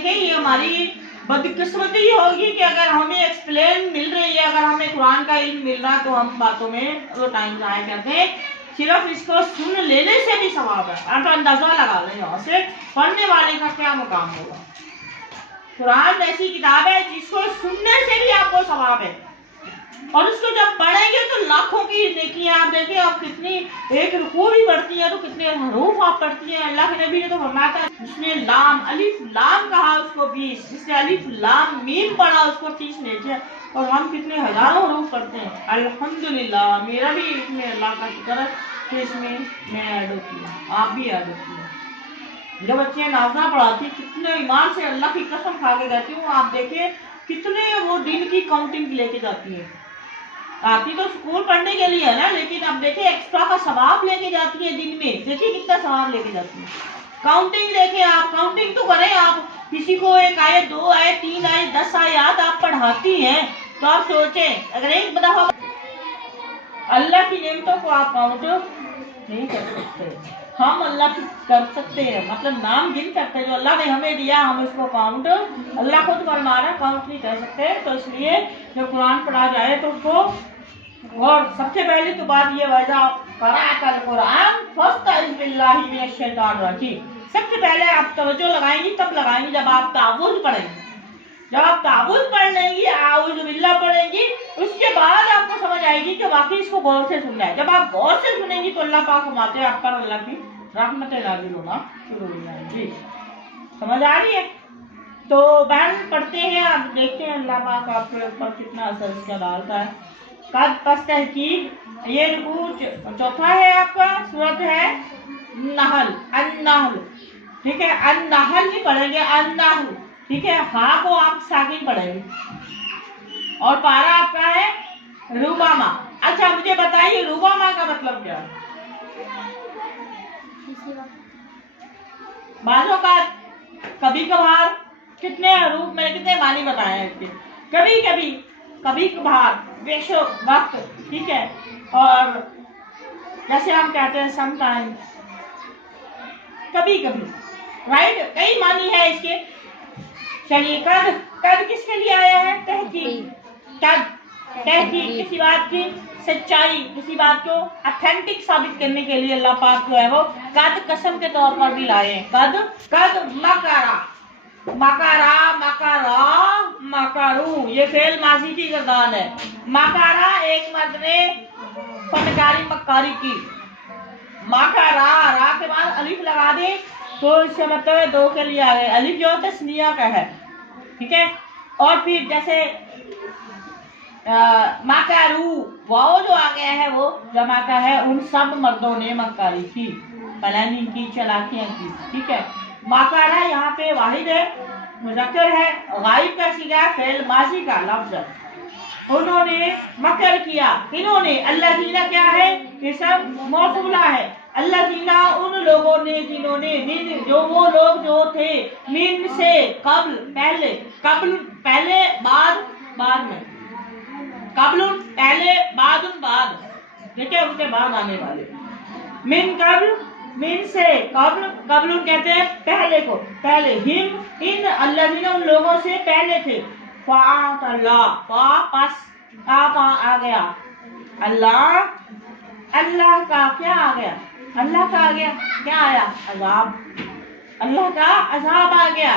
देखें ये हमारी बदकिस्मती होगी कि अगर हमें एक्सप्लेन मिल रही है, अगर हमें कुरान का इल्म मिल रहा है तो हम बातों में वो टाइम ज़ाया करते हैं। सिर्फ इसको सुन लेने से भी सवाब है। आप अंदाजा लगा लें यहाँ से पढ़ने वाले का क्या मुकाम होगा। कुरान ऐसी किताब है जिसको सुनने से भी आपको सवाब है, और उसको जब पढ़ेंगे तो लाखों की नेकियां। आप देखें आप कितनी एक रुकू भी पढ़ती हैं तो कितने हरूफ आप पढ़ती हैं। अल्लाह के नबी ने तो फरमाया था जिसने लाम अलिफ लाम कहा उसको 20, जिसने अलिफ लाम मीम पढ़ा उसको 30 नेकियां। और हम कितने हजारों हरूफ पढ़ते हैं। अल्हम्दुलिल्लाह मेरा भी इसमें अल्लाह का शुक्र है कि इसमें मैं ऐड होती हूँ, आप भी ऐड होती हैं। जब बच्चे नाज़ा पढ़ाती कितने ईमान से अल्लाह की कसम खा के कहती हूँ, आप देखें कितने वो दिन की काउंटिंग लेके जाती है। आती तो स्कूल पढ़ने के लिए है ना, लेकिन अब देखिए एक्स्ट्रा का सवाब लेके जाती है दिन में। देखिए कितना सवाब लेके जाती है। काउंटिंग देखें आप, काउंटिंग तो करें आप। किसी को 1 आए 2 आए 3 आए 10 आयत आप पढ़ाती हैं तो आप सोचें अगर एक दफा अल्लाह की नेमतों को आप काउंट नहीं कर सकते। हम अल्लाह की कर सकते हैं, मतलब नाम गिन सकते हैं जो अल्लाह ने हमें दिया, हम उसको काउंट अल्लाह खुद फरमाना काउंट नहीं कर सकते। तो इसलिए जब कुरान पढ़ा जाए तो उसको, और सबसे पहले तो बात ये वजह क़राअतल कुरान फस्तइज़ बिल्लाहि मिनश शैतानिर रजीम। सबसे पहले आप तवज्जो लगाएंगी तब लगाएंगी जब आप तावुज़ पढ़ेंगी। जब आप तावुज़ पढ़ लेंगी, आऊज़ु बिल्लाह पढ़ेंगी, उसके बाद आपको समझ आएगी कि वाकई इसको गौर से सुनना है। जब आप गौर से सुनेंगी तो अल्लाह पाक फरमाते हैं आप पर अल्लाह की रहमतें नाज़िल होना शुरू हो जाएंगी। समझ आ रही है? तो बहन पढ़ते हैं, आप देखते हैं अल्लाह पाक आपके ऊपर कितना असर इसका डालता है। कद पस तहकीक ये रुकू चौथा है आपका, सूरत है नहल, अन-नहल, ठीक है। अन-नहल नहीं पढ़ेंगे, अन-नहल, ठीक है। हाँ को आप साकिन पढ़ेंगे। और पारा आपका है रुबामा। अच्छा मुझे बताइए रुबामा का मतलब क्या है? बाजों का कभी कभार कितने रूप में कितने मानी बताए हैं इसके। कभी कभी, कभी कभार, बेशो वक्त, ठीक है। और जैसे हम कहते हैं समटाइम्स, कभी कभी, राइट। कई मानी है इसके। चलिए कद, कद किसके लिए आया है? तहकीक। कद तहकीक किसी बात की सच्चाई, किसी बात को ऑथेंटिक साबित करने के लिए अल्लाह पाक जो है वो कद कसम के तौर पर भी लाए हैं। कद, कद मकरा, मकरा, मकरा, मकरू, ये फेल माजी की गर्दान है। मकरा एक मर्द ने फनकारी मक्कारी की। मकरा रा के बाद अलिफ लगा दे तो इसका मतलब है 2 के लिए आ गए। अलिफ जो तस्निया का है, ठीक है। और फिर जैसे मकरू वाओ जो आ गया है वो जमा का है। उन सब मर्दों ने मक्कारी की, प्लानिंग की, चालाकियां की, ठीक है। मकरा यहाँ पे वाहिद है, मुज़क्कर है, गायब का सीगा फेल माजी का लफ्ज है। उन्होंने मकर किया, इन्होंने, अल्लाज़ीना क्या है? ये सब मौसूला है। अल्लाज़ीना उन लोगों ने जिन्होंने, मिन जो वो लोग जो थे, मिन से कब्ल पहले, कब्ल पहले बाद बाद में, कब्लुन पहले बादुन बाद, ठीक है, उनके बाद आने वाले। मिन कब्ल, मिन से कब्ल, कब्लुन कहते हैं पहले को, पहले। हिम इन अल्लाज़ीना उन लोगों से पहले थे। फ़ात अल्लाह, पा पास आ गया अल्लाह, अल्लाह का क्या आ गया? अल्लाह का आ गया, क्या आया? अज़ाब, अल्लाह का अज़ाब आ गया।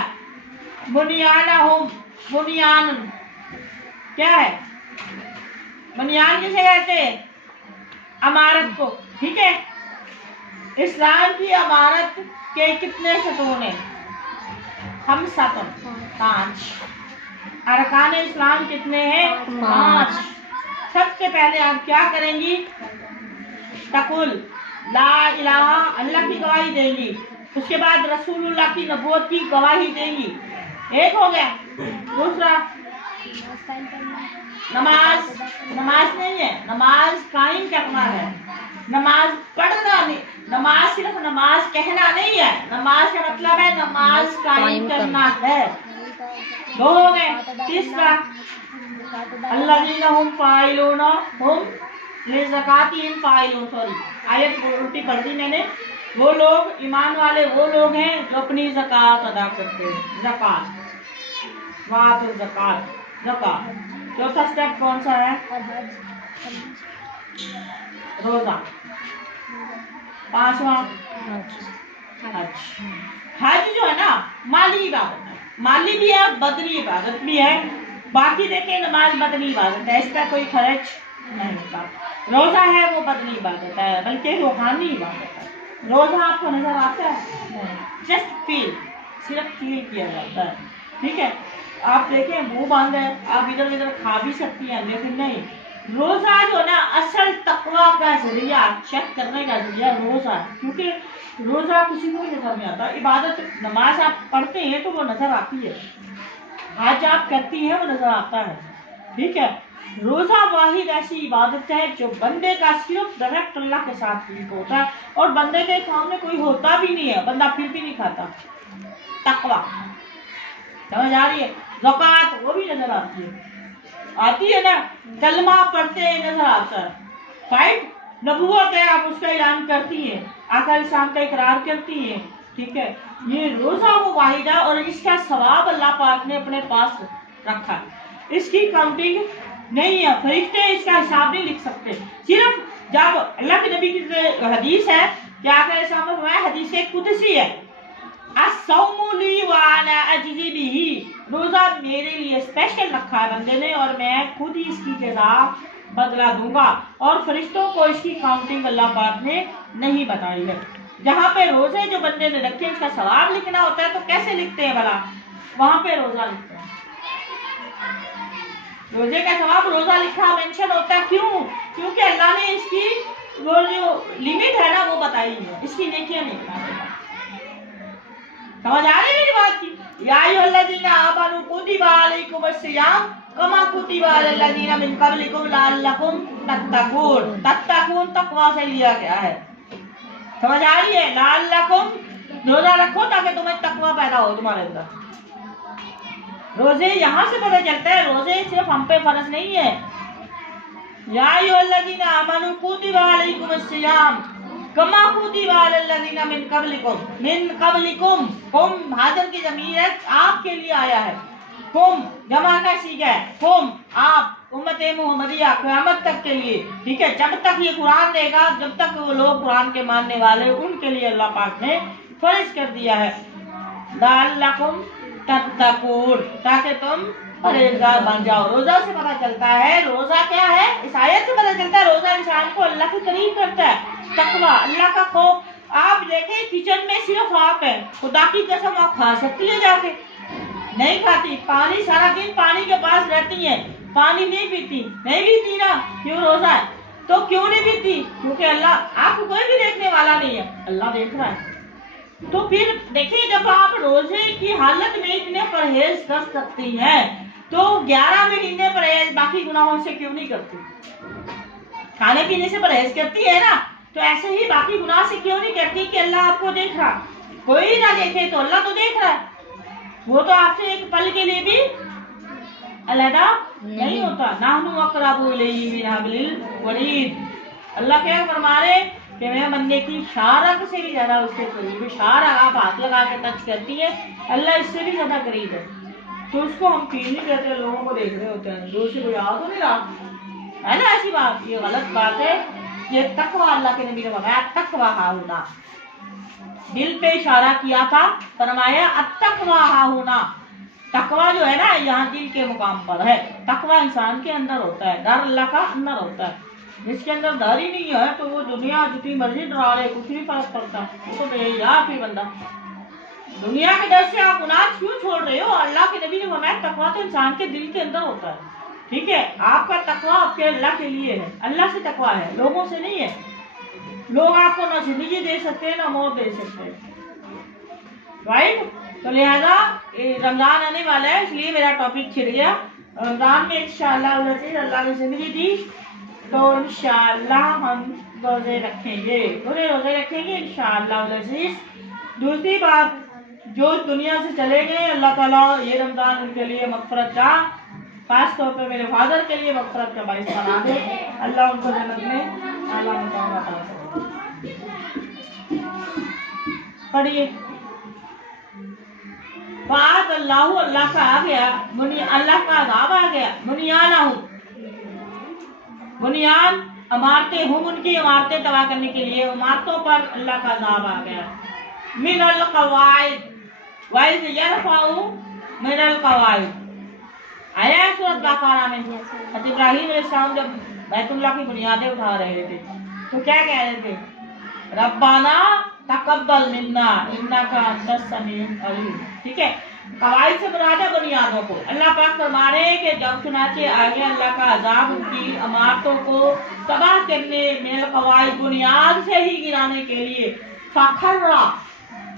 बुनियानहुम, बुनियान क्या है? बुनियान किसे कहते हैं? अमारत को, ठीक है। इस्लाम की अमारत के कितने सतून हैं? हम 5। अरकान इस्लाम कितने हैं? 5। सबसे पहले आप क्या करेंगी? तकुल ला इलाहा, अल्लाह की गवाही देंगी। उसके बाद रसूलुल्लाह की नबूवत की गवाही देंगी। एक हो गया। दूसरा नमाज, नमाज नहीं है, नमाज कायम करना है। नमाज पढ़ना नहीं, नमाज सिर्फ नमाज कहना नहीं है, नमाज का मतलब है नमाज कायम करना है। 2 हो गए। तीसरा अल्लाज़ीना हुम फ़ाइलून, हुम लिज़कातिहिम फ़ाइलून, सॉरी आयत उल्टी पढ़ दी मैंने। वो लोग ईमान वाले वो लोग हैं जो अपनी ज़कात अदा करते हैं। ज़कात, वात और ज़कात, ज़कात। चौथा स्टेप कौन सा है? रोजा। पांचवा हज। हज जो है ना माली इबादत है, माली भी है, बदनी इबादत भी है। बाकी देखें नमाज बदनी इबादत है, इस पर कोई खर्च नहीं होता। रोजा है वो बदनी इबादत है, बल्कि रूहानी इबादत है। रोजा आपको नजर आता है? नहीं, जस्ट फील, सिर्फ फील किया जाता है। ठीक है, आप देखें मुंह बंद है, आप इधर उधर खा भी सकती हैं, लेकिन नहीं, रोजा जो ना असल तकवा का जरिया, चेक करने का जरिया रोजा है। क्योंकि रोजा किसी को भी नजर नहीं आता। इबादत नमाज आप पढ़ते हैं तो वो नजर आती है, हज आप करती हैं वो नजर आता है। ठीक है, रोजा वाहिद ऐसी इबादत है जो बंदे का सिर्फ डायरेक्ट अल्लाह के साथ लिंक होता है, और बंदे के सामने कोई होता भी नहीं है, बंदा फिर भी नहीं खाता। तकवा समझ आ रही है? ज़कात वो भी नजर आती है ना, कलमा पढ़ते हैं नजर आता है, राइट? नबूवत है, आप उसका ऐलान करती है, आका इस्लाम का इकरार करती है। ठीक है, ये रोजा वो वाहिदा, और इसका सवाब अल्लाह पाक ने अपने पास रखा है। इसकी काउंटिंग नहीं है, फरिश्ते इसका हिसाब नहीं लिख सकते। सिर्फ जब अल्लाह के नबी की हदीस है कि आका इस्लाम ने फरमाया, हदीस कुदसी है, अस्सौमुली व अना अजज़ी बिही, रोजा मेरे लिए स्पेशल रखा है बंदे ने, और मैं खुद ही इसकी जज़ा बदला दूंगा, और फरिश्तों को इसकी काउंटिंग अल्लाह पाक ने नहीं बताई है। जहाँ पे रोजे जो बंदे ने रखे उसका सवाब लिखना होता है तो कैसे लिखते हैं भला? वहां पे रोजा लिखते हैं, रोजे का सवाब रोजा लिखा मेंशन होता है। क्यों? क्योंकि अल्लाह ने इसकी वो जो लिमिट है ना वो बताई है, इसकी नेकियां नहीं बताई। समझ आ रही है मेरी बात की? या अय्युहल्लज़ीना आमनू कुतिबा अलैकुमुस्सियाम कमा कुतिबा अलल्लज़ीना मिन क़ब्लिकुम लअल्लकुम तत्तकून। तत्तकून तकवा से लिया गया है। समझ आ रही है? लअल्लकुम, रोजा रखो ताकि तुम्हें तकवा पैदा हो तुम्हारे अंदर। रोजे यहाँ से पता चलता है रोजे सिर्फ हम पे फर्ज नहीं है। या अय्युहल्लज़ीना आमनू कुतिबा अलैकुमुस्सियाम कमा कुतिबा अलल्लज़ीना मिन क़ब्लिकुम। मिन क़ब्लिकुम, कुम हाजर की ज़मीर है, आपके लिए आया है। कुम जमा का सीगा है, कुम आप, उम्मत मुहम्मदिया क़यामत तक के लिए। ठीक है, जब तक ये कुरान देगा, जब तक वो लोग कुरान के मानने वाले, उनके लिए अल्लाह पाक ने फर्ज कर दिया है लअल्लकुम तत्तकून, ताकि तुम परहेजगार बन जाओ। रोजा से पता चलता है, रोजा क्या है? इस आयत से पता चलता है रोजा इंसान को अल्लाह के करीब करता है। तकवा, अल्लाह का खौफ। आप देखें किचन में सिर्फ आप हैं, खुदा की कसम आप खा सकती है जाके? नहीं खाती। पानी सारा दिन पानी के पास रहती है, पानी नहीं पीती ना। क्यों? रोजा है। तो क्यों नहीं पीती? क्योंकि अल्लाह, आपको कोई भी देखने वाला नहीं है, अल्लाह देख रहा है। तो फिर देखिए, जब आप रोजे की हालत में इतने परहेज कर सकती हैं, तो 11 महीने परहेज बाकी गुनाहों से क्यों नहीं करती? खाने पीने से परहेज करती है ना, तो ऐसे ही बाकी गुनाह से क्यों नहीं करती? कि अल्लाह आपको देख रहा, कोई ना देखे तो अल्लाह तो देख रहा है। वो तो आपसे एक पल के लिए भी अलहदा नहीं होता। नाहनु अक़रबु इलैहि मिन हब्लिल वरीद। अल्लाह क्या फरमा रहे कि मैं बंदे की शारक से भी ज्यादा उसके करीब। शारक आप हाथ लगा के टच करती है, अल्लाह इससे भी ज्यादा करीब है। तो उसको हम फील नहीं करते, लोगों को देख रहे होते हैं, दूर से कोई आ तो नहीं रहा है ना। ऐसी बात, ये गलत बात है। ये तकवा, अल्लाह के नबी ने बताया तकवा हाहुना, दिल पे इशारा किया था, फरमाया अत्तकवा हाहुना। तकवा जो है ना यहाँ दिल के मुकाम पर है। तकवा इंसान के अंदर होता है, डर अल्लाह का अंदर होता है। जिसके अंदर डर ही नहीं है तो वो दुनिया जितनी मर्जी डरा ले, कुछ नहीं फर्क पड़ता, वो तो बेयार भी बंदा। दुनिया के डर से आप गुनाह क्यों छोड़ रहे हो? अल्लाह के नबी ने फरमाया तकवा तो इंसान के दिल के अंदर होता है। ठीक है, आपका तकवा आपके अल्लाह के लिए है, अल्लाह से तकवा है, लोगों से नहीं है। लोग आपको ना जिंदगी दे सकते हैं ना मौत दे सकते हैं, राइट? तो लिहाजा रमजान आने वाला है, इसलिए मेरा टॉपिक छिड़ गया। रमजान में इंशाअल्लाह अल्लाह ने जिंदगी दी तो इंशाअल्लाह हम रोजे रखेंगे, पूरे रोजे रखेंगे इंशाअल्लाह। दूसरी बात, जो दुनिया से चले गए अल्लाह ताला ये रमजान उनके लिए मग़फ़िरत का, खास तौर पे मेरे फादर के लिए मग़फ़िरत का बाइस बना दे। अल्लाह उनको जन्नत में आला मुकाम अता फरमाए। पढ़िए। बात अल्लाह अल्लाह का आ गया, अल्लाह का अज़ाब आ गया। बुनियाना हूँ, बुनियान इमारतें हूँ, उनकी इमारतें तबाह करने के लिए इमारतों पर अल्लाह का अज़ाब आ गया। मिनल कवाइद वाइज यरफाउ मिनल कवाइद आया है सूरत बकरा में। हज़रत इब्राहीम अलैहिस्सलाम जब बैतुल्लाह की बुनियादें उठा रहे थे तो क्या कह रहे थे? रब्बाना तकब्बल मिन्ना इन्नका अंतस समीउल अलीम। ठीक है, कवाइद से मुराद है बुनियादों को। अल्लाह पाक फरमा रहे हैं कि जब चुनाचे आ गया अल्लाह का अजाब उनकी इमारतों को तबाह करने में, कवाइद बुनियाद से ही गिराने के लिए,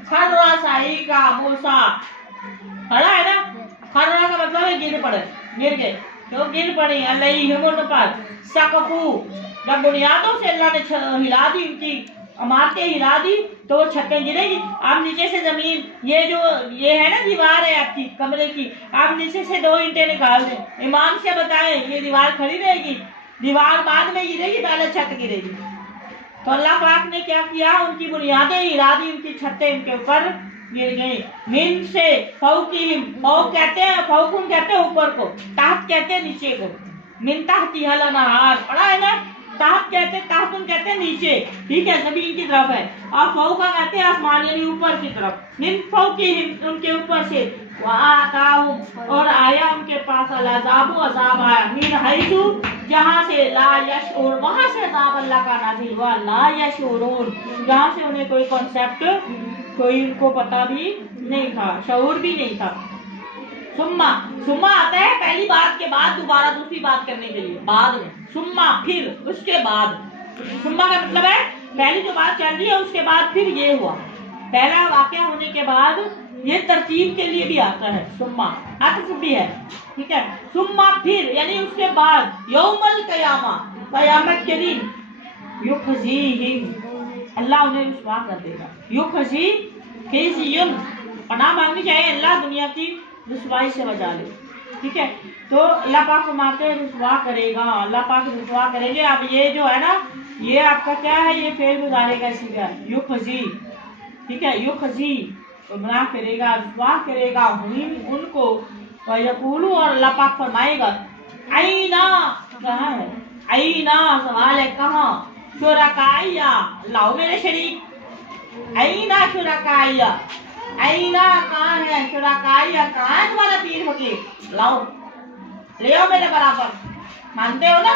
खर्रा साई का मूसा खड़ा है ना, खर्रा का मतलब है गिर पड़े, गिर गए तो गिर पड़े। अल्लाह पर सकफू, जब बुनियादों से अल्लाह ने हिला दी, उनकी इमारतें हिला दी तो वो छतें गिरेगी। आप नीचे से जमीन, ये है ना दीवार है आपकी कमरे की, आप नीचे से 2 ईंटें निकाल दें, ईमान से बताएं ये दीवार खड़ी रहेगी? दीवार बाद में गिरेगी, पहले छत गिरेगी। तो अल्लाह पाक ने क्या किया? उनकी बुनियादें हिला दी, उनकी छतें उनके ऊपर गिर गई। मिन से फौकीहिम, फौक कहते हैं, फौकुन कहते हैं ऊपर को, ताहत कहते हैं नीचे को। मिन ताहतिहल अनहार, पढ़ा है ना? ताहत कहते हैं, ताहतुन कहते हैं नीचे, ठीक है, जमीन की तरफ है, और फौका कहते हैं आसमान यानी ऊपर की तरफ। मिन फौकीहिम, उनके ऊपर से, वाताहुम, और आया उनके पास अज़ाबु, अज़ाब आया, मिन हैसु, जहाँ से, ला यशऊर, वहाँ से अज़ाब अल्लाह का नाज़िल हुआ, ला यशऊरून, जहाँ से उन्हें कोई कॉन्सेप्ट, कोई उनको पता भी नहीं था, शऊर भी नहीं था। सुम्मा, सुम्मा आता है पहली बात के बाद दोबारा दूसरी बात करने के लिए, बाद में, सुम्मा फिर, उसके बाद। सुम्मा का मतलब है पहली जो बात चल रही है उसके बाद फिर ये हुआ। पहला वाकया होने के बाद ये तरतीब के लिए भी आता है, सुम्मा अतफ भी है, ठीक है। सुम्मा फिर यानी उसके बाद, यौमल क़यामा, क़यामत के दिन, युखज़ीहिम, अल्लाह उन्हें रुसवा कर देगा। युखज़ी खिज़युन, पनाह मांगनी चाहिए, अल्लाह दुनिया की रुसवाई से बचा ले, ठीक है। तो अल्लाह पाक फरमाते हैं रुसवा करेगा, अल्लाह पाक रुसवा करेंगे। अब ये जो है ना, ये आपका क्या है? ये फेल गुजारेगा इसी का, युखज़ी, ठीक है, युखज़ी गुमराह करेगा, रुसवा करेगा उनको। यक़ूलु, और अल्लाह पाक फरमाएगा, आईना, कहाँ है? आईना सवाल है, कहाँ? शुरकाइया, लाओ मेरे शरीक। आईना शुरकाइया, आईना कहाँ है? शुरकाइया, कहाँ है तुम्हारा पीर फकीर? लाओ, ले आओ मेरे बराबर। मानते हो ना,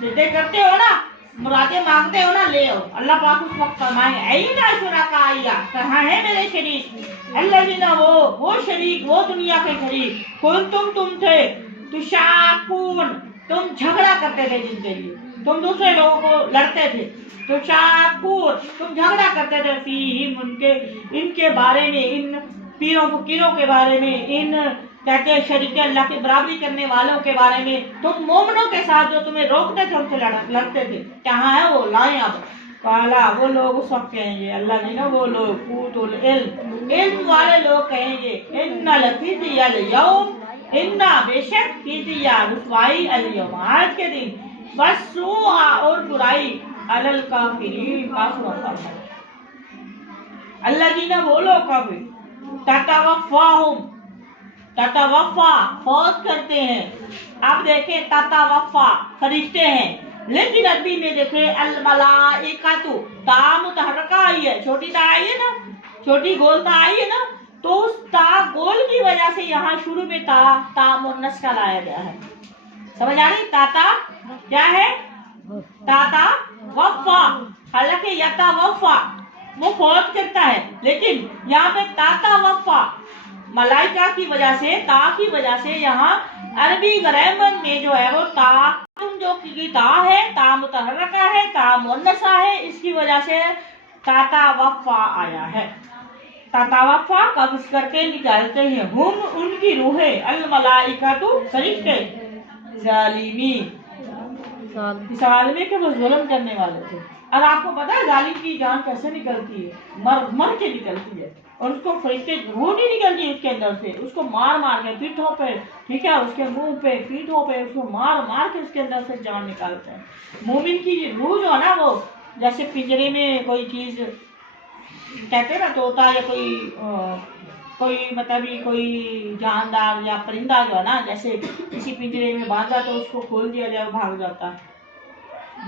जिद्दे करते हो ना, मुरादें मांगते हो ना, ले आओ। अल्लाह पाक उस वक्त फरमाए, आईना शुरकाइया, कहाँ है मेरे शरीक? अल्लज़ीना, वो शरीक, वो दुनिया के शरीक, तुम थे, तुशाकून, तुम झगड़ा करते थे जिनके लिए, तुम दूसरे लोगों को लड़ते थे, तो शाकूर, तुम झगड़ा करते थे, फीहिम, इनके बारे में, इन पीरों फकीरों के बारे में, इन कहते हैं शरीक अल्लाह की बराबरी करने वालों के बारे में, तुम मोमिनों के साथ जो तुम्हें रोकते थे उनसे लड़ते थे। कहाँ है वो? लाए अब। काला, वो लोग उस वक्त कहेंगे, अल्लाह जी ना, वो लोग ऊतुल इल्म वाले लोग कहेंगे, इन्नल खिज़्यल यौम, इन्ना बेशक खिज़्या, रुसवाई, अल यौम, आज के दिन, वस्सूआ, और बुराई, अलल काफिरीन, काफिरों पर है। अल्लज़ीना, वो लोग काफिर, ततवफ़ा, फौज करते हैं। आप देखें, ततवफ़ा फरिश्ते हैं, लेकिन अरबी में देखें, अल मलाइकातु, ता मुतहर्रका आई है, छोटी ता आई है ना, छोटी गोल ता आई है ना, तो उस ता गोल की वजह से यहाँ शुरू में ता मुन्नस का लाया गया है। समझ आ रही? ताता क्या है? ताता वफ़ा, हालांकि यता वफ़ा वो फौज करता है, लेकिन यहाँ पे ताता वफ़ा मलाइका की वजह से, ता की वजह से यहाँ अरबी ग्रामर में जो है वो ता, जो की ता है, ता मुतहर्रका है, ता मुन्नसा है, इसकी वजह से ताता वफ़ा आया है। ताता वफ़ा कब्ज़ करके निकालते हैं, हम उनकी रूहें, अल मलाइकातु फरिश्ते, ज़ालिमी, इस आदमी के वो जुल्म करने वाले थे। और आपको पता है जालिम की जान कैसे निकलती है? मर के निकलती है, और उसको फरिश्ते रूह नहीं निकलती उसके अंदर से, उसको मार के पीठों पे, ठीक है, उसके मुंह पे, पीठों पे उसको मार के उसके अंदर से जान निकालते हैं। मोमिन की रूह जो है ना, वो जैसे पिंजरे में कोई चीज कहते हैं ना तोता या कोई मतलब ही कोई जानदार या परिंदा जो है ना, जैसे किसी पिंजरे में बांधा तो उसको खोल दिया जाए वो भाग जाता है।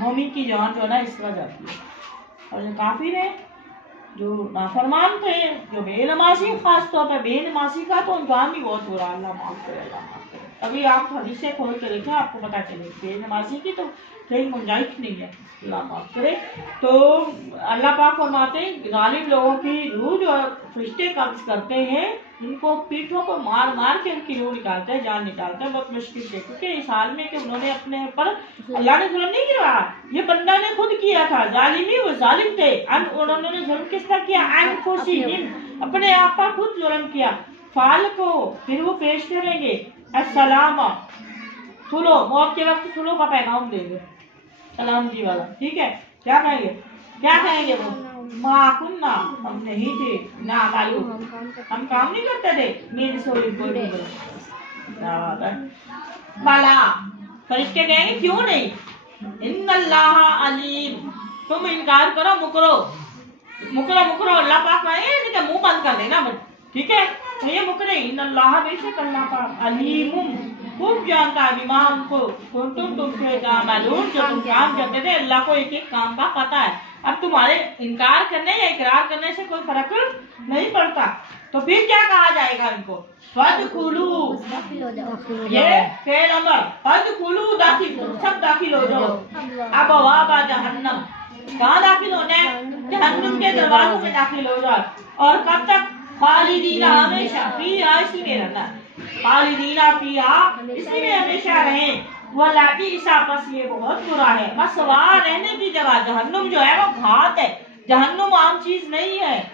मोमिन की जान जो है ना इस तरह जाती है। और जो काफिर है, जो नाफरमान थे, जो बेनमाजी, खास तौर पर बेनमाजी का तो अंजाम ही बहुत बुरा, अल्लाह माफ करे, अल्लाह माफ करे। अभी आप हदीसें खोल के देखें, आपको पता चले बेनमाजी की तो कहीं गुंजाइश नहीं है, अल्लाह माफ करे। तो अल्लाह पाक फरमाते हैं जालिम लोगों की रूह जो फरिश्ते कब्ज करते हैं, उनको पीठों को मार मार के उनकी रूह निकालते हैं, जान निकालते हैं बहुत मुश्किल से, क्योंकि इस हाल में कि उन्होंने अपने ऊपर, अल्लाह ने जुल्म नहीं किया, ये बंदा ने खुद किया था। जालिमी वो जालिम थे, उन्होंने जुल्म किस तरह किया, अनफुसिहिम, अपने आप पर खुद जुल्म किया। फाल को फिर वो पेश करेंगे अस्सलाम, सुनो, मौत के वक्त सुनो का पैगाम देंगे, सलाम जी वाला, ठीक है। क्या कहेंगे, क्या कहेंगे वो, माकुन्ना, हम नहीं थे, ना मालूम, हम काम नहीं करते थे, मेरे सोई बोल बाला। फरिश्ते कहेंगे क्यों नहीं, इन्नल्लाह अलीम, तुम इनकार करो, मुकरो मुकरो मुकरो, अल्लाह पाक आए मुंह बंद कर देना, ठीक है। तो ये मुकरे, इन्नल्लाह बेशक अल्लाह पाक अलीमुम, खूब जानता है, बीमार को तुम से मालूम, जो तुम काम करते थे, अल्लाह को एक एक काम का पता है। अब तुम्हारे इनकार करने या इकरार करने से कोई फर्क नहीं पड़ता। तो फिर क्या कहा जाएगा इनको, फदखुलू, ये फेल अमर, फदखुलू दाखिल, सब दाखिल हो जाओ, अब वाबा जहन्नम, कहाँ दाखिल होना है, जहन्नुम के दरवाजों में दाखिल हो जाओ। और कब तक, खालिदीना, हमेशा, फीहा, इसी में रहना, खालिदीना फीहा, इसी में हमेशा रहें। वलाकी ईसा, बस ये बहुत बुरा है, मसवा, रहने की जगह, जहन्नुम जो है वो घात है, जहन्नुम आम चीज नहीं है।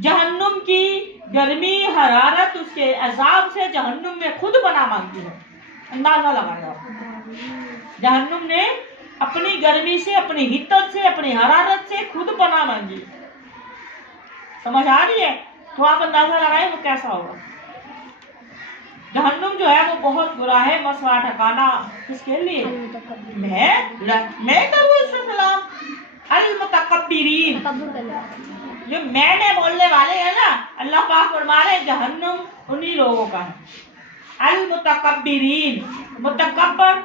जहन्नुम की गर्मी, हरारत, उसके अजाब से जहन्नुम में खुद बना मांगती है, अंदाजा लगाया। जहन्नुम ने अपनी गर्मी से, अपनी हिद्दत से, अपनी हरारत से खुद बना मांगी, समझ आ रही है। तो आप अंदाजा लगाए वो कैसा होगा। जहन्नुम जो है वो बहुत बुरा है, मसवा ठिकाना किसके लिए, मैं करूँ इसमें सलाम, अल मुतकब्बिरीन, जो मैं बोलने वाले हैं ना, अल्लाह पाक फरमा रहे जहन्नुम उन्हीं लोगों का है। अल मुतकब्बिरीन, मुतकब्बर,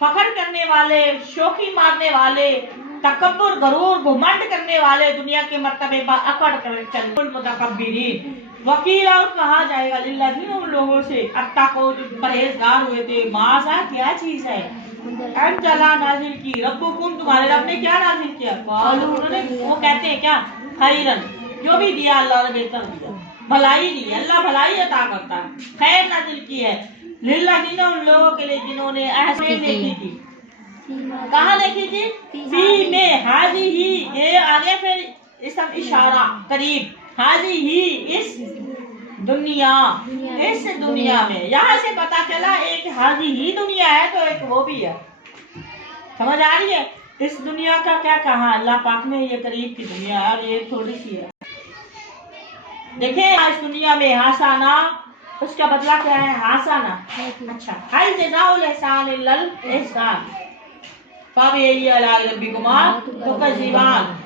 फखर करने वाले, शौकी मारने वाले, तकब्बुर, गरूर, घुमंड करने वाले, दुनिया के मर्तबे पर अकड़ कर चल, मुतकब्बिरीन। वकीला, कहा जाएगा लिल्लाज़ीन, उन लोगों से अत्तक़ू, जो परहेजगार हुए थे, माज़ा, क्या चीज है, अंजला नाजिल की, रब्बुकुम, तुम्हारे रब ने क्या नाजिल किया, क़ालू, उन्होंने, वो कहते हैं क्या, खैरन, जो भी दिया अल्लाह ने बेहतर दिया, भलाई दी, अल्लाह भलाई अता करता है, खैर नाजिल की है, लिल्लाज़ीन, उन लोगों के लिए जिन्होंने अहसान देखी थी, कहाँ देखी थी, फी में, हाजी ही, ये आगे फिर इसम इशारा करीब, हाजी ही, इस दुनिया, इस दुनिया में, यहाँ से पता चला एक हाजी ही दुनिया है तो एक वो भी है, समझ आ रही है। इस दुनिया का क्या कहा अल्लाह पाक ने, ये करीब की दुनिया है और ये थोड़ी सी है। देखें इस दुनिया में हासाना, उसका बदला क्या है, हासाना, अच्छा, हल जज़ाउल एहसान इल्लल एहसान, फबिअय्यि आलाइ रब्बिकुमा तुकज़्ज़िबान,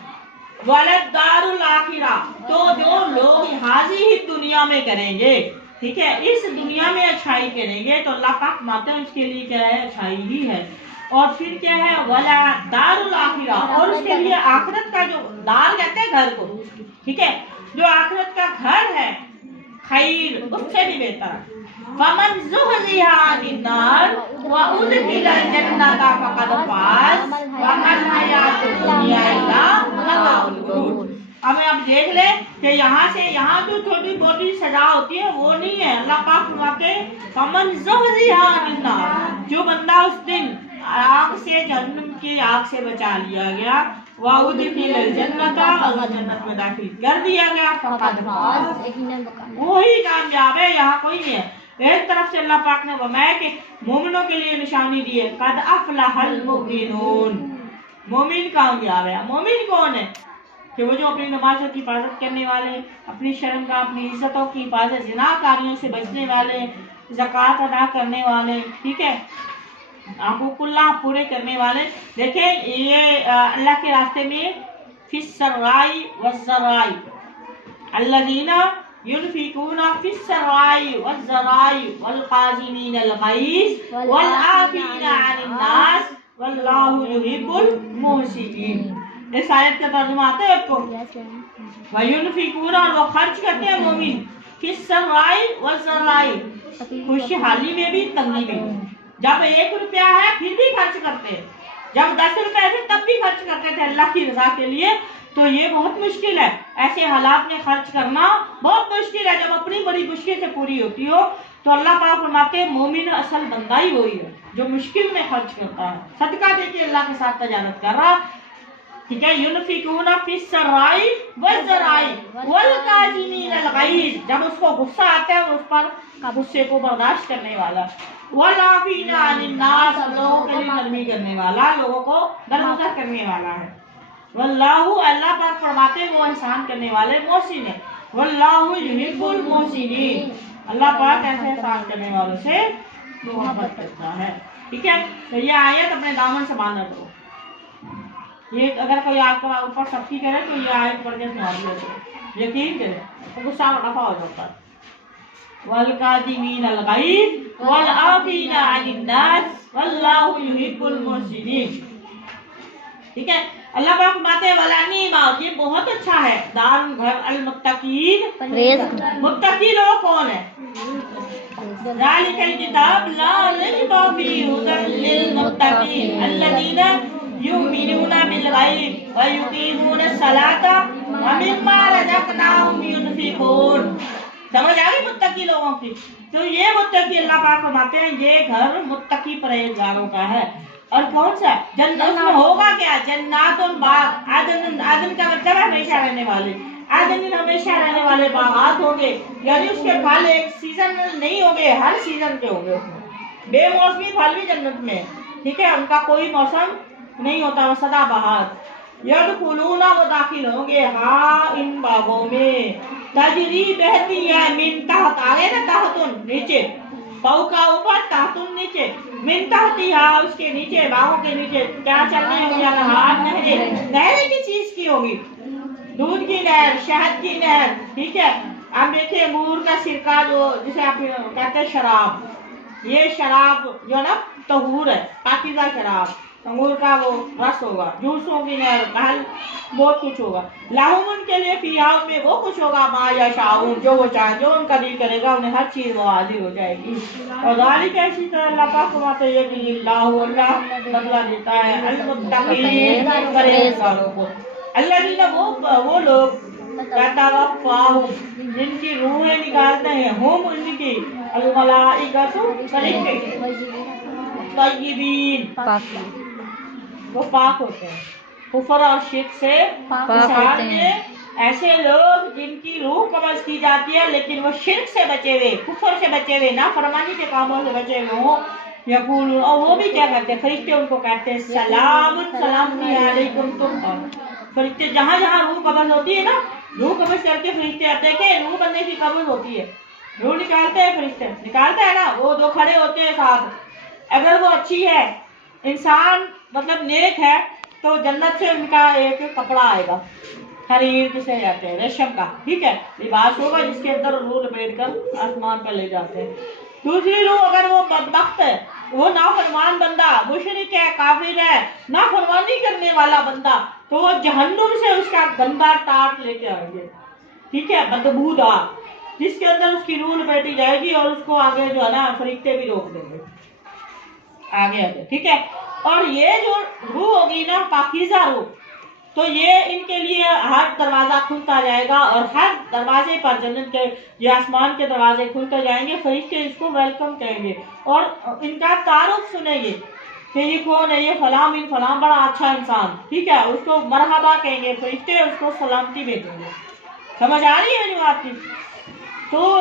वलद दारुल आखिरा, तो जो लोग हाजी ही दुनिया में करेंगे, ठीक है, इस दुनिया में अच्छाई करेंगे तो अल्लाह पाक माते हैं उसके लिए क्या है, अच्छाई ही है। और फिर क्या है, वला दारुल आखिरा, और उसके लिए आखिरत का जो दार कहते हैं घर को, ठीक है, जो आखिरत का घर है, खैर, उससे भी बेहतर। फमन ज़ुहज़िहा अनिन नार व उदखिलल जन्नता फक़द फाज़ व मल हयातुद दुनिया इल्ला मताउल गुरूर। अब आप देख ले कि यहाँ जो छोटी मोटी सजा होती है वो नहीं है। अल्लाह पाक फरमाते फमन ज़ुहज़िहा अनिन नार, जो बंदा उस दिन आग से, जहन्नुम की आग से बचा लिया गया, व उदखिलल जन्नता, अल्लाह जन्नत में दाखिल कर दिया गया, फक़द फाज़, वही कामयाब है, यहाँ कोई नहीं है। एक तरफ से अल्लाह पाक ने फरमाया कि मोमिनों के लिए निशानी दी है, कद अफ़लहल मुमिनून, मोमिन कामयाब है। मोमिन कौन है, कि वो जो अपनी नमाज़ों की हिफाजत करने वाले, अपनी शर्म का, अपनी इज्जतों की हिफाजत, ज़िनाकारियों से बचने वाले, ज़कात अदा करने वाले, ठीक है, हुकूकुल्लाह पूरे करने वाले। देखें ये अल्लाह के रास्ते में فی السرائی والضرائی الذین ينفقون فی السرائی والضرائی والقاظمین الغیظ والعافین عن الناس واللہ یحب المحسنین. اس آیت کا ترجمہ آتا ہے آپ کو؟ وَيُنْفِقُونَ اور وہ خرچ کرتے ہیں مومن فی السرائی والضرائی خوشحالی میں بھی تنگی میں. جب 1 روپیہ ہے پھر بھی خرچ کرتے ہیں, جب 10 روپے تھے تب بھی خرچ کرتے تھے اللہ کی رضا کے لیے. تو یہ بہت مشکل ہے, ایسے حالات میں خرچ کرنا بہت مشکل ہے. جب اپنی بڑی مشکل سے پوری ہوتی ہو تو اللہ پاک فرماتے ہیں مومن اصل بندہ ہی وہی ہے جو مشکل میں خرچ کرتا ہے, صدقہ دے کے اللہ کے ساتھ تجارت کر رہا. ٹھیک ہے, ينفقون فی السرائی والضرائی والقاظمین الغیظ, جب اس کو غصہ آتا ہے اس پر غصے کو برداشت کرنے والا, والعافین عن الناس, لوگوں کے لیے نرمی کرنے والا, لوگوں کو درگزر کرنے والا ہے. واللہ اللہ پاک فرماتے ہیں وہ احسان کرنے والے محسن ہیں. واللہ یحب المحسنین, اللہ پاک ایسے احسان کرنے والوں سے محبت کرتا ہے. ٹھیک ہے, تو یہ آیت اپنے دامن سے باندھ دو. یہ اگر کوئی آپ کا اوپر سختی کرے تو یہ آیت پڑھ کے سنا دیا کرے, یقین کرے تو غصہ رفع ہو جاتا ہے. والقاظمین الغیظ والعافین عن الناس واللہ یحب المحسنین. ٹھیک ہے, اللہ پاک فرماتے ہیں ولعنیم, یہ بہت اچھا ہے, دار گھر المتقین, متقی لوگ کون ہیں؟ ذالک الکتاب لا ریب فیہ ھدی للمتقین الذین یؤمنون بالغیب ویقیمون الصلاۃ ومما رزقناہم ینفقون. سمجھ آ گئی متقی لوگوں کی؟ تو یہ متقی اللہ پاک فرماتے ہیں یہ گھر متقی پرہیزگاروں کا ہے. اور کون سا جنت میں ہوگا کیا؟ جنات باغ, عدن کا مطلب ہے ہمیشہ رہنے والے, عدن ہمیشہ رہنے والے باغات ہوں گے, یعنی اس کے پھل ایک سیزن نہیں ہوں گے, ہر سیزن کے ہوں گے. بے موسمی پھل بھی جنت میں, ٹھیک ہے, ان کا کوئی موسم نہیں ہوتا, وہ سدا بہار. یدخلون, وہ داخل ہوں گے, ہاں ان باغوں میں, تجری بہتی ہے, من تحت, آگے نا تحتن نیچے, فوقا اوپر, تحتن نیچے, من تحتہا اس کے نیچے, باغوں کے نیچے کیا چلنے ہوگی؟ انہار, نہریں. نہریں کس چیز کی ہوگی؟ دودھ کی نہر, شہد کی نہر. ٹھیک ہے, آپ دیکھیں انگور کا سرکہ جو جسے آپ کہتے ہیں شراب, یہ شراب جو ہے نا طہور ہے, پاکیزہ شراب, انگور کا وہ رس ہوگا, جوسوں کی نہر, پہل بہت کچھ ہوگا. لہم, ان کے لیے فیہا میں وہ کچھ ہوگا, ما یشاؤون, جو وہ چاہیں, جو ان کا دل کرے گا انہیں ہر چیز وہ حاضر ہو جائے گی. اور ذالک, ایسی طرح اللہ پاک فرماتے ہیں کہ اللہ, اللہ بدلہ دیتا ہے المتقین, پرہیزگاروں کو. الذین, وہ لوگ, یتوفاہم, جن کی روحیں نکالتے ہیں, ہم ان کی, الملائکۃ, فرشتے, طیبین, وہ پاک ہوتے ہیں کفر اور شرک سے پاک ہوتے ہیں. ایسے لوگ جن کی روح قبض کی جاتی ہے لیکن وہ شرک سے بچے ہوئے, کفر سے بچے ہوئے, نافرمانی کے کاموں سے بچے ہوئے ہوں. یقولون, اور وہ بھی کیا کہتے ہیں, فرشتے ان کو کہتے ہیں سلام, سلامتی علیکم. تم فرشتے جہاں جہاں روح قبض ہوتی ہے نا, روح قبض کر کے فرشتے آتے ہیں کہ روح بندے کی قبض ہوتی ہے, روح نکالتے ہیں فرشتے, نکالتے ہیں نا, وہ دو کھڑے ہوتے ہیں ساتھ. اگر وہ اچھی ہے, انسان مطلب نیک ہے, تو جنت سے ان کا ایک کپڑا آئے گا, حریر جسے کہتے ہیں, ریشم کا, ٹھیک ہے, لباس ہوگا جس کے اندر روح لپیٹ کر آسمان پر لے جاتے ہیں. دوسری روح اگر وہ بدبخت ہے, وہ نافرمان بندہ, مشرک ہے, کافر ہے, نافرمانی کرنے والا بندہ, تو وہ جہنم سے اس کا گندا ٹاٹ لے کے آئیں گے, ٹھیک ہے, بدبودار, جس کے اندر اس کی روح لپیٹی جائے گی, اور اس کو آگے جو ہے نا فرشتے بھی روک دیں گے آگے آگے. ٹھیک ہے, اور یہ جو روح ہوگی نا پاکیزہ روح, تو یہ ان کے لیے ہر دروازہ کھلتا جائے گا, اور ہر دروازے پر جنت کے یہ آسمان کے دروازے کھلتے جائیں گے, فرشتے اس کو ویلکم کہیں گے اور ان کا تعارف سنیں گے کہ یہ کون ہے, یہ فلاں بن فلاں, بڑا اچھا انسان, ٹھیک ہے, اس کو مرحبا کہیں گے فرشتے, اس کو سلامتی بھیجیں گے. سمجھ آ رہی ہے میری بات کی؟ تو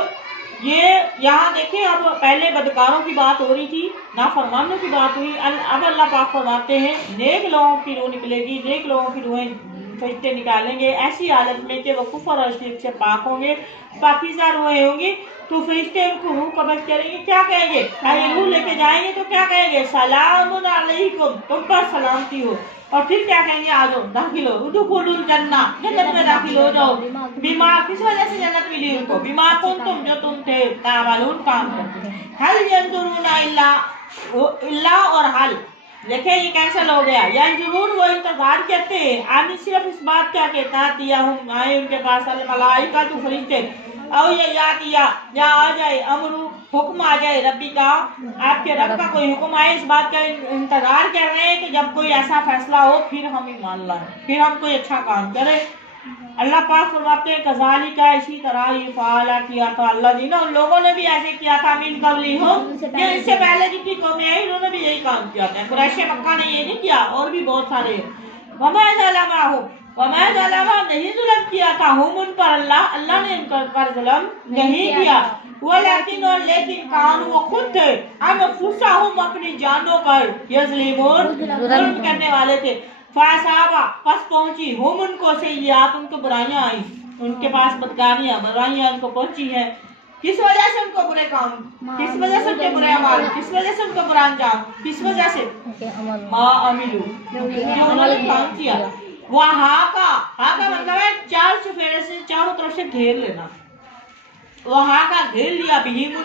یہ یہاں دیکھیں, اب پہلے بدکاروں کی بات ہو رہی تھی, نافرمانوں کی بات ہوئی, اب اللہ پاک فرماتے ہیں نیک لوگوں کی روح نکلے گی, نیک لوگوں کی روحیں फरिश्ते निकालेंगे ऐसी हालत में कि वो कुफर और शिर्क से पाक होंगे, पाकीज़ा रूहें होंगी, तो फरिश्ते उनको रूह कब्ज़ करेंगे, क्या कहेंगे? ये रूह लेके जाएंगे तो क्या कहेंगे? सलामुन अलैकुम, तुम पर सलामती हो। और फिर क्या कहेंगे? आ जाओ, दाखिल हो, उदखुलुल जन्ना, जन्नत में दाखिल हो जाओ। बीमा, किस वजह से जन्नत मिली उनको? बीमा कुंतुम, जो तुम थे, तामालून, काम करते। हल यंजुरूना इल्ला और हल, देखिए ये कैंसिल हो गया। यंजुरून, वो इंतजार करते हैं, आदमी सिर्फ इस बात क्या कहता है, दिया हम आए उनके पास अल मलाइका तो फरिश्ते, और ये याद या आ जाए अमरू, हुक्म आ जाए रब्बी का, आपके रब का कोई हुक्म आए, इस बात का इंतजार कर रहे हैं कि जब कोई ऐसा फैसला हो फिर हम ईमान लाएं, फिर हम कोई अच्छा काम करें। अल्लाह पाक फरमाते हैं कज़ाली का, इसी तरह ये फ़ाला किया था अल्लाह जी ने, उन लोगों ने भी ऐसे किया था मिन कबली हो, कि इससे पहले जितनी कौमें आई उन्होंने भी यही काम किया था। कुरैश मक्का ने ये नहीं किया, और भी बहुत सारे। वमा ज़लमा हो, वमा ज़लमा, नहीं जुल्म किया था हुम उन पर, अल्लाह ने उन पर जुल्म नहीं किया। वलाकिन, और लेकिन, कानू, वो खुद थे, अनफुसहुम, अपनी जानों पर, यज़लिमून, जुल्म करने वाले थे। फासाबा, पस पहुंची हुम उनको सय्यात, उनको बुराइयां आई, उनके पास बदकारियां बुराइयां उनको पहुंची है। किस वजह से उनको बुरे काम, किस वजह से उनके बुरे अमाल, किस वजह से उनको बुरा अंजाम, किस वजह से? मा अमिलू, जो उन्होंने काम किया। वहाँ का मतलब है चार चुफेरे से, चारों तरफ से घेर लेना। वहाँ का घेर लिया बिहीम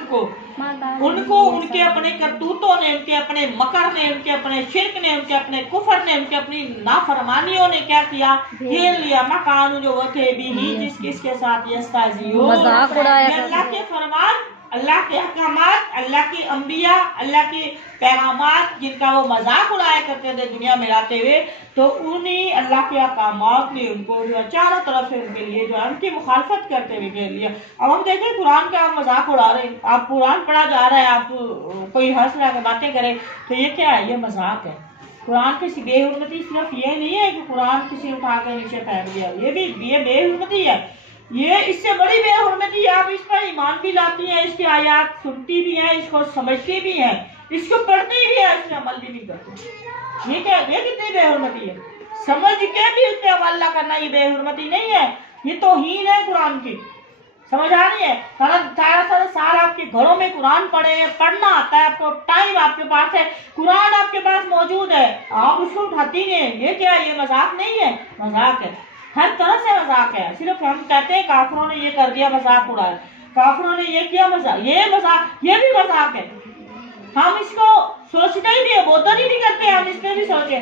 उनको उनके अपने करतूतों ने, उनके अपने मकर ने, उनके अपने शिर्क ने, उनके अपने कुफर ने, उनके अपनी नाफरमानियों ने क्या किया? घेर लिया। मकान, जो वो थे भी जिस किसके साथ यस्ताज़ियो, मजाक उड़ाया, अल्लाह के फरमान, अल्लाह के अहकामात, अल्लाह के अंबिया, अल्लाह के पैगामात, जिनका वो मजाक उड़ाया करते थे दुनिया में रहते हुए, तो उन्हीं अल्लाह के अहकामात ने उनको जो चारों तरफ से उनके लिए जो है उनकी मुखालफत करते हुए घेर लिया। अब हम देखें कुरान का आप मजाक उड़ा रहे हैं, आप कुरान पढ़ा जा रहा है, आप कोई हंस रहा है, बातें करे, तो ये क्या है? ये मजाक है। कुरान की बेहुरमती सिर्फ ये नहीं है कि कुरान किसी उठा कर नीचे फेंक दिया, ये बेहुरमती है। ये इससे बड़ी बेहुरमती, आप इस पर ईमान भी लाती हैं, इसकी आयत सुनती भी हैं, इसको समझती भी हैं, इसको पढ़ती भी है, इसमें अमल भी नहीं करती। ये क्या, ये कितनी बेहुरमती है? समझ के भी उस पर अमल ना करना, ये बेहुरमती नहीं है, ये तौहीन है कुरान की। समझ आ रही है? सारा साल आपके घरों में कुरान पढ़ना आता है, आपको टाइम आपके पास है, कुरान आपके पास मौजूद है, आप उसको उठाती नहीं। ये क्या, ये मजाक नहीं है? मजाक है, हर तरह से मजाक है। सिर्फ हम कहते हैं काफिरों ने ये कर दिया, मजाक उड़ाया, काफिरों ने ये किया, मजाक, ये भी मजाक है। हम इसको सोचते ही नहीं है, बोधन ही नहीं करते, हम इस पे भी सोचे।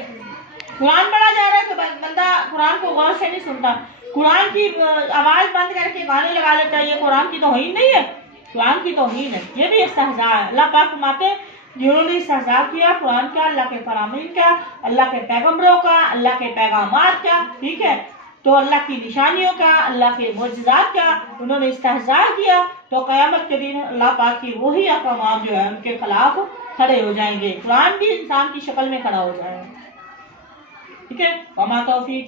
कुरान पढ़ा जा रहा है तो बंदा कुरान को गौर से नहीं सुनता, कुरान की आवाज बंद करके गाने लगा लेता है, ये कुरान की तौहीन नहीं है? कुरान की तौहीन है, ये भी इस्तेहज़ा है। अल्लाह पाक फरमाते जिन्होंने इस्तेहज़ा किया कुरान का, अल्लाह के फरामीन का, अल्लाह के पैगम्बरों का, अल्लाह के पैगामात का, ठीक है, तो अल्लाह की निशानियों का, अल्लाह के मुअज्जिज़ात का उन्होंने इस्तेहज़ा किया, तो क़यामत के दिन अल्लाह पाक की वही अहकामात जो है उनके खिलाफ खड़े हो जाएंगे। कुरान भी इंसान की शक्ल में खड़ा हो जाएगा, ठीक है। वमा तौफीक